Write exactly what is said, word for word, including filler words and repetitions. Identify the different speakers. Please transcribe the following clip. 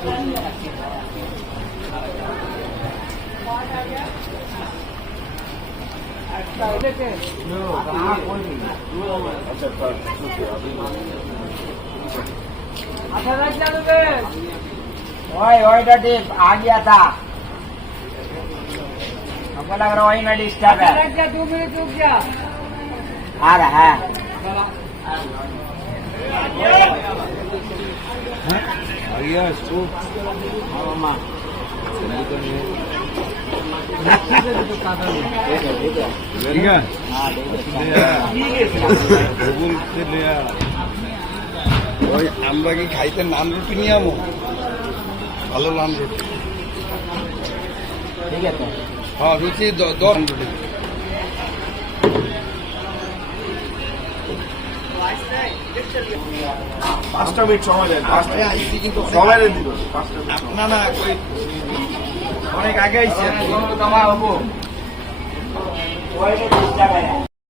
Speaker 1: Dip आ गया था, हमको लग रहा वही में डिस्टर्ब है। दो मिनट रुक जा, आ रहा है।
Speaker 2: ওই আমরা কি খাইতে নান রুটি নিয়ে আমো, ভালো নান রুটি।
Speaker 1: ঠিক আছে,
Speaker 2: হ্যাঁ রুটি দশ রুটি।
Speaker 3: পাঁচটা মিনিট সময় দেন, সময় দেন দিল
Speaker 2: না না অনেক আগে আইছে।
Speaker 1: कमा